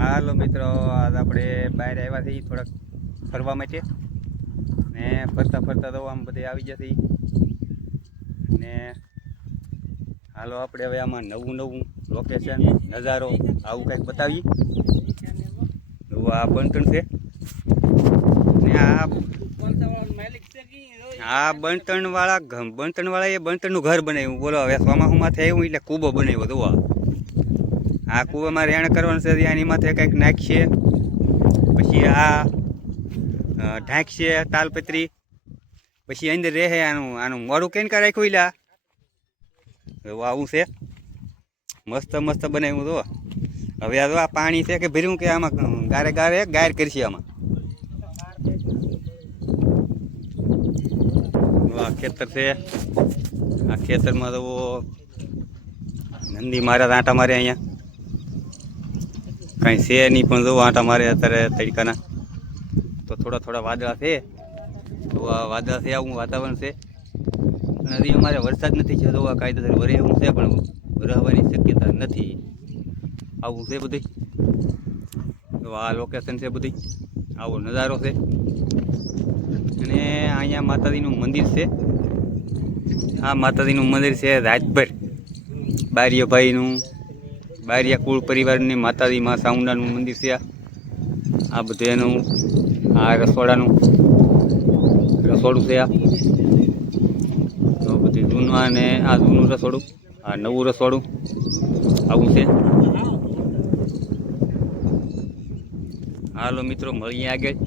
હાલો મિત્રો, આજ આપણે બહાર આવ્યા છીએ થોડાક ફરવા માટે ને ફરતા ફરતા તો આમ બધે આવી જતી ને હાલો આપણે હવે આમાં નવું નવું લોકેશન નજારો આવું કંઈક બતાવીએ. તો આ બંટણ છે ને આ બંટણ વાળા એ બંટણનું ઘર બનાવ્યું. બોલો હવે ચોમાસુમાં થયું એટલે કૂબો બનાવ્યો. તો આ કૂવામાં રહેણ કરવાનું છે. એની માથે કંઈક નાખશે, પછી આ ઢાંકશે તાલપત્રી, પછી અંદર રહે. આનું મોડું કેમ કા રાખ્યું ઈલા આવું છે. મસ્ત મસ્ત બનાવ્યું. તો હવે આ તો આ પાણી છે કે ભર્યું કે આમાં ગારે ગારે ગાર કરશે. આમાં આ ખેતર છે. આ ખેતરમાં તો નંદી મારા આંટા મારે. અહીંયા કાંઈ છે નહીં, પણ જો આંટા મારે અત્યારે તડકાના. તો થોડા થોડા વાદળા છે. તો આ વાદળા છે, આવું વાતાવરણ છે. નદી અમારે વરસાદ નથી છે. તો આ કાયદેસર વરે એવું છે, પણ વરવાની શક્યતા નથી. આવું છે બધું. તો આ લોકેશન છે બધું. આવો નજારો છે. અને અહીંયા માતાજીનું મંદિર છે. આ માતાજીનું મંદિર છે રાજભર બારિયાભાઈનું, બારિયા કુળ પરિવારની માતાજી માં સાઉન્ડાનું મંદિર છે. આ બધું એનું આ રસોડું છે. આ બધું જૂનું, અને આ જૂનું રસોડું, આ નવું રસોડું આવું છે. હાલો મિત્રો, મળીએ આગળ.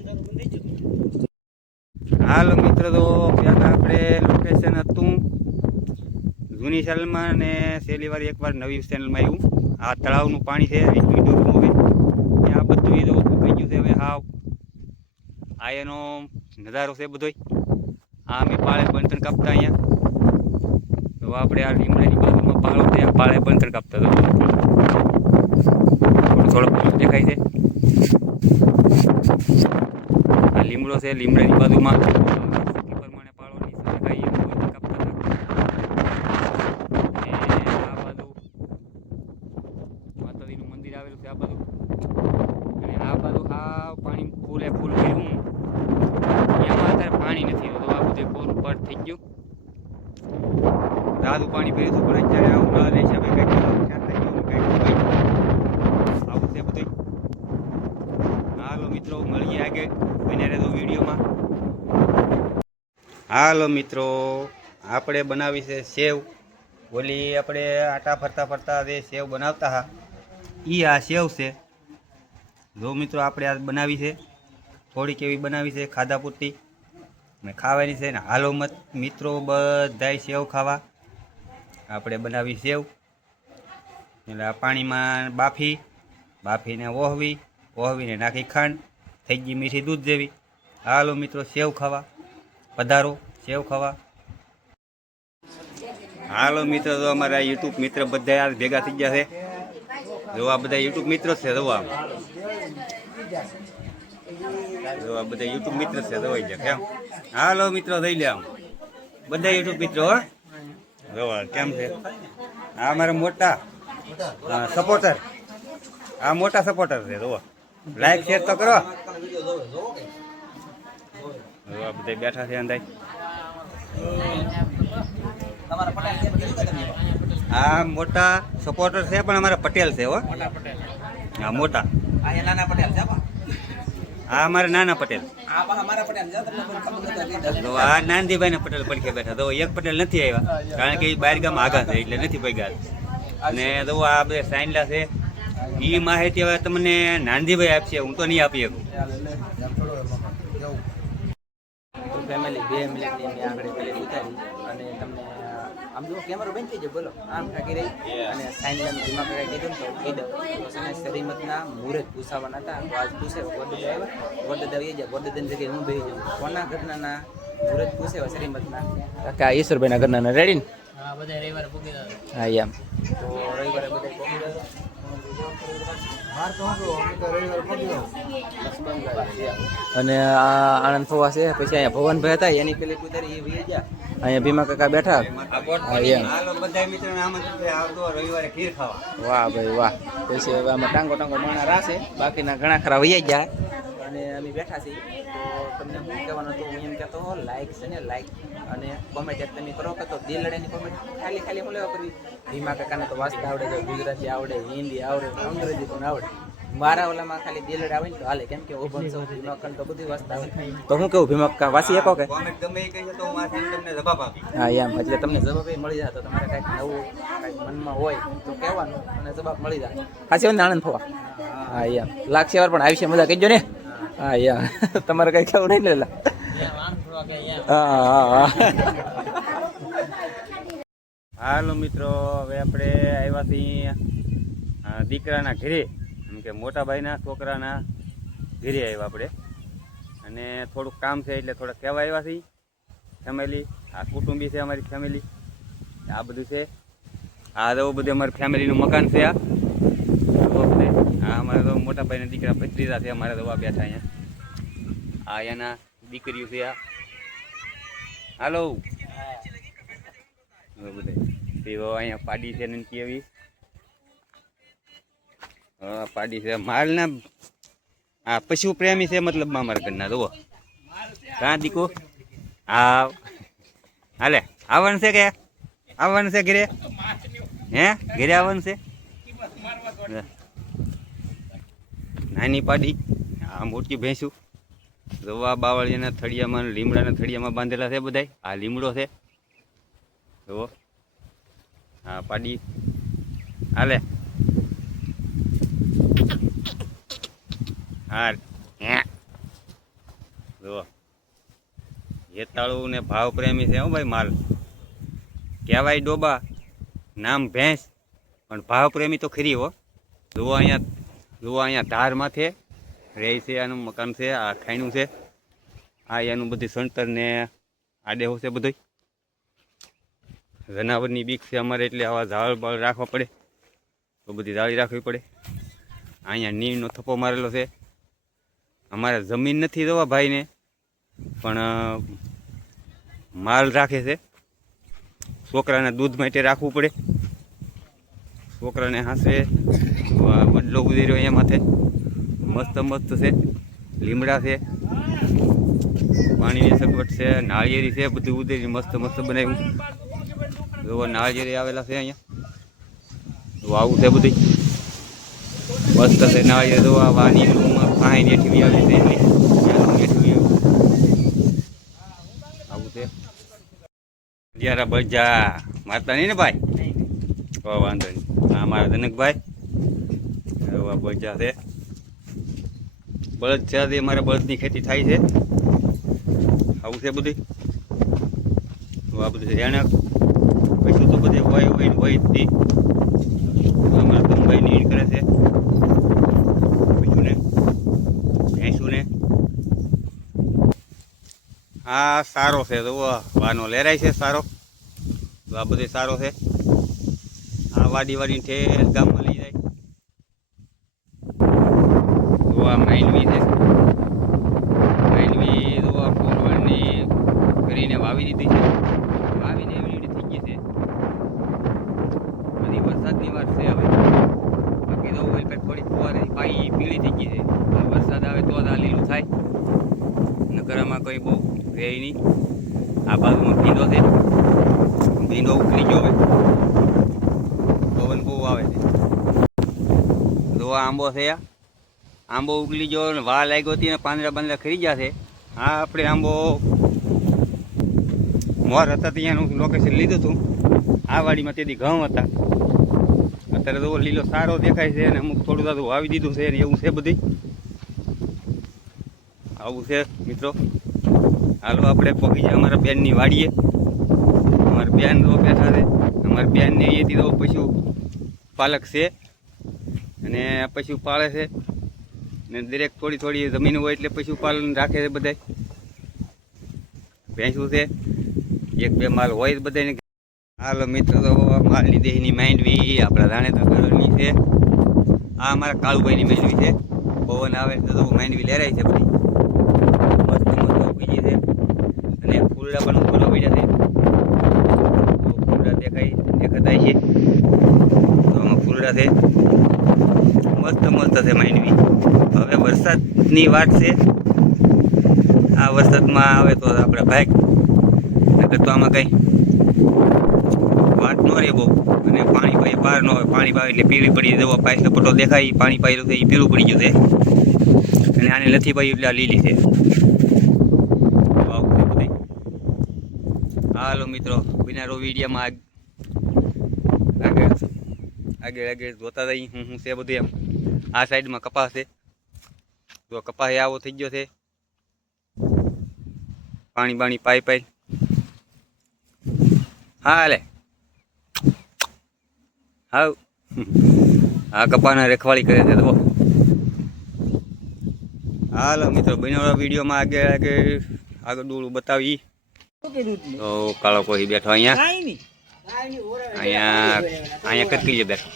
હાલો મિત્રો, તો પહેલાં આપણે લોકેશન હતું જૂની ચેનલમાં, અને છેલ્લી વાર એકવાર નવી ચેનલમાં આવ્યું. આ તળાવનું પાણી છે. હવે આ બધું એ થઈ ગયું છે. હવે હાવ આ એનો નજારો છે બધો. આ અમે પાળે બંતણ કાપતા અહીંયા. તો આપણે આ લીમડાની બાજુમાં પાળો છે. આ પાળે બંતણ કાપતા તો થોડો થોડો દેખાય છે. આ લીમડો છે. લીમડાની બાજુમાં પ્રમાણે પાળો દેખાય કાપતા આ બાજુ માતાજીનું મંદિર આવેલું છે. આ બાજુ અને આ બાજુ આ પાણી ફૂલે ફૂલ ભર્યું. એમાં અત્યારે પાણી નથી. તો આ બધું કોરું પર થઈ ગયું. દાદું પાણી ભર્યું હતું, પણ અત્યારે ઉનાળા રહેશે. કંઈક આવું છે બધું. હાલો મિત્રો, મળીએ આગળ બને રહેજો વિડીયોમાં. હાલો મિત્રો, આપણે બનાવી છે સેવ. ઓલી આપણે આટા ફરતા ફરતા જે સેવ બનાવતા હા, એ આ સેવ છે. જો મિત્રો, આપણે આ બનાવી છે. થોડીક એવી બનાવી છે ખાધા પૂરતી, ને ખાવાની છે. ને હાલો મત મિત્રો, બધાય સેવ ખાવા. આપણે બનાવી સેવ. એટલે આ પાણીમાં બાફીને ઓહવીને નાખી ખાંડ, થઈ ગઈ મીઠી દૂધ જેવી. હાલો મિત્રો, સેવ ખાવા પધારો, સેવ ખાવા. હાલો મિત્રો, તો અમારા યુટ્યુબ મિત્ર બધા આ ભેગા થઈ ગયા છે. જો આ બધા યુટ્યુબ મિત્રો છે. જો આ બધા યુટ્યુબ મિત્ર છે. જોઈ જાય કેમ. હાલો મિત્રો, જઈ લે આમ બધા યુટ્યુબ મિત્રો. જોવા કેમ છે. આ અમારા મોટા સપોર્ટર, આ મોટા સપોર્ટર છે. જોવા લાઈક શેર તો કરો. જોવા બધા બેઠા છે અંદર. આ મોટા સપોર્ટર છે, પણ અમારા પટેલ છે. હો હા, મોટા. હા, અમારા નાના પટેલ. આ નાનજીભાઈ ના પટેલ પડખે બેઠા. તો એક પટેલ નથી આવ્યા, કારણ કે એ બહાર ગામ આગા છે, એટલે નથી પગ્યા. અને તો આ બધા સાઈનલા છે. એ માહિતી હવે તમને નાનજીભાઈ આપશે, હું તો નહીં આપી શકું. ફેમિલી 2 મિનિટની મેં આગળ પેલી ઉતારી અને તમને આમ જો કેમેરો બંધ થઈ જાય. બોલો આમ ઠાકી રહી અને સાઈન લાઈન ધીમા કરાવી દીધું તો કહી દઉં. અને શરીમતના મુહૂર્ત પૂછાવાના હતા. તો આજ પૂછે ગોરદાદા આવ્યા. ગોરદાદા આવી જાય. ગોરદાદાની જગ્યાએ હું બેસી જાઉં. કોના ઘરના મુહૂર્ત પૂછે શરીમતના? કાકા ઈશ્વરભાઈના ઘરના રેડી ને? હા, બધા રવિવારે પૂગી. હા એમ. તો રવિવારે બધા પૂગી. અને આ આનંદ ફવા છે, પછી અહીંયા ભવનભાઈ હતા એની પેલી કુતરી એ વી ગયા, અહીંયા ભીમા કાકા બેઠા. હા એમ. બધા મિત્રોને આમંત્રણ છે, આવતો રવિવારે ખીર ખાવા. વાહ ભાઈ વાહ. પછી હવે આમાં ટાંગો માણા રાશે, બાકીના ઘણા ખરા વૈયા ગયા અને અમે બેઠા છીએ. તો તમને શું કહેવાનું હતું, હું એમ કહેતો લાઈક છે ને લાઈક અને કોમેન્ટ એક તમે કરો કે તો દિલડાની કોમેન્ટ ખાલી ખાલી હું લેવા કરવી. ભીમા કાકાને તો વાંચતા આવડે છે, ગુજરાતી આવડે, હિન્દી આવડે, અંગ્રેજી પણ આવડે. મારા ઓલામાં ખાલી દિલડા આવે ને તો હાલે, કેમ કે ઓભણ સૌ ભીમા કાકા તો બધું વાંચતા આવડે. તો હું કેવું ભીમા કાકા વાંચી શકો કે? કોમેન્ટ ગમે એ કહીએ તો હું વાંચીને તમને જવાબ આપીશ. હા એમ, એટલે તમને જવાબ એ મળી જાય. તો તમારે કાંઈક નવું કાંઈક મનમાં હોય તો કહેવાનું અને જવાબ મળી જાય. હા છે આનંદ થવા. હા એમ, લાગશે વાર પણ આવી છે મજા કહેજો ને. હા યાર તમારે કઈ કેવું નહીં લેલા. હા હા. હાલો મિત્રો, હવે આપણે આવ્યા છીએ દીકરાના ઘરે, એમ કે મોટા ભાઈના છોકરાના ઘરે આવ્યા આપણે, અને થોડુંક કામ છે એટલે થોડા કહેવા આવ્યા છીએ. ફેમિલી આ કુટુંબી છે, અમારી ફેમિલી આ બધું છે. આ તો બધું અમારી ફેમિલીનું મકાન છે. આ અમારે તો મોટા ભાઈના દીકરા ભત્રીજા છે, અમારે તો બેઠા અહીંયા. આ એના દીકરીઓ છે. આ હાલો બધા તેઓ અહીંયા પાડી છે નનકી એવી. પાડી છે માલના. આ પશુ પ્રેમી છે, મતલબ અમારા ઘરના. જુઓ કાં દીકો. હા હાલે આવવાનું છે કે આવવાનું છે ઘરે? હે ઘરે આવવાનું છે? નાની પાડી, આ મોટી ભેંસું. જોવા બાવળિયાના થળિયામાં, લીમડાના થળિયામાં બાંધેલા છે બધાય. આ લીમડો છે જુઓ. હા પાડી હાલે. હા હે જુઓ, હેતાળું ને ભાવ પ્રેમી છે. હો ભાઈ માલ કહેવાય ડોબા, નામ ભેંસ, પણ ભાવ પ્રેમી તો ખરી હો. જુઓ અહીંયા ધાર માથે રહે છે, આનું મકાન છે. આ ખાયણું છે. આ એનું બધું સંતર ને આડેહું છે બધું. જનાવરની બીક છે અમારે, એટલે આવા ઝાડ બાળ રાખવા પડે, તો બધી જાળી રાખવી પડે. અહીંયા નીરનો થપ્પો મારેલો છે. અમારે જમીન નથી જોવા ભાઈને, પણ માલ રાખે છે. છોકરાના દૂધ માટે રાખવું પડે. છોકરાને હાંસે બદલો ગુજર્યો અહીંયા માથે. મસ્ત મસ્ત છે, લીમડા છે, પાણીની સગવડ છે, નાળિયેરી છે, બધું ઉદેરી મસ્ત મસ્ત બનાવ્યું. જો નાળિયેરી આવેલા છે અહીંયા. તો આવું છે બધું મસ્ત છે નાળિયેર. જો આ વાની પાણી એઠવી આવે છે, આવું છે. જ્યારે બજા મારતા નહીં ને ભાઈ? વાંધો નહીં. હા મારા જનકભાઈ બજા છે. બળદ છે, અમારે બળદની ખેતી થાય છે. આવું છે બધું. આ બધું રેણક પૈસું તો બધે હોય જ નહીં. અમારે તમભાઈ નીણ કરે છે પૈસુને ભેંસુને. આ સારો છે તો વાનો લેરાય છે સારો. તો આ બધે સારો છે. આ વાડીને ઠેર ગામમાં લઈ જાય. તો આ માઇનવી છે. માઇનવી તો આ ફૂલવડની કરીને વાવી દીધી છે. વાવીને એવી રીતે થઈ ગઈ છે. બધી વરસાદની વાત છે હવે. બાકી તો થોડી ફુવારે પાઈ પીળી થઈ ગઈ છે. વરસાદ આવે તો આ લીલું થાય, નકરામાં કોઈ બહુ રહે નહીં. આ બાજુમાં ભીંડો છે. ભીંડો ઉકળી ગયો હવે, પવન બહુ આવે છે. તો આ આંબો છે. આંબો ઉકળી ગયો ને વા લાગ્યો હતી ને પાંદડા ખરી ગયા છે. આ આપણે આંબો મોર હતા ત્યાંનું લોકેશન લીધું હતું. આ વાડીમાં તેથી ઘઉં હતા. અત્યારે તો લીલો સારો દેખાય છે, અને અમુક થોડું થોડું વાવી દીધું છે, એવું છે બધું. આવું છે મિત્રો. હાલો આપણે પહોંચી જાય અમારા બેનની વાડીએ. અમારા બેન તો બેઠા છે. અમારા બેનને અહીંયાથી તો પશુ પાલક છે, અને પશુ પાળે છે. ને દરેક થોડી થોડી જમીન હોય એટલે પશુપાલન રાખે છે બધા. ભેંસું છે, એક બે માલ હોય જ બધાને. હાલો મિત્રો, તો માલની દેહની માંડવી આપણા રાણેતર કલરની છે. આ અમારા કાળુભાઈની માંડવી છે. પવન આવે તો માંડવી લહેરાય છે બધી મસ્ત મસ્ત ઉગી છે અને ફૂલડા પણ ઉપર ઉગી છે. તો ફૂલડા દેખાતા છે. તો આમાં ફૂલડા છે મસ્ત મસ્ત છે માંડવી. હવે વરસાદની વાત છે. આ વરસાદમાં આવે તો આપણે ભાગ નકર તો આમાં કંઈ વાત ન રહે બહુ. અને પાણી પાઈ બહાર ન હોય. પાણી પાય એટલે પીળી પડી જવો પાય પટો દેખાય. પાણી પાયેલું છે એ પીળું પડી ગયું છે અને આને નથી પાયું એટલે આ લીલી છે. આવું છે બધું. હાલો મિત્રો બિનારો વિડીયોમાં આગળ જોતા જઈ હું છે બધું એમ. આ સાઈડમાં કપાસ છે. તો કપાસ આવો થઈ ગયો છે. પાણી પાઈ હા લે હાવ આ કપાના રખવાળી કરે છે. તો હાલો મિત્રો બનાવવા વિડીયોમાં આગળ ડોળું બતાવી. તો કાળો કોઈ બેઠો અહીંયા કરકી બેઠો.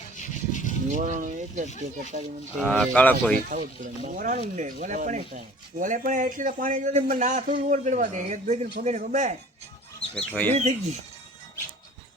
હા કાળા કોઈ બેઠો અહીંયા.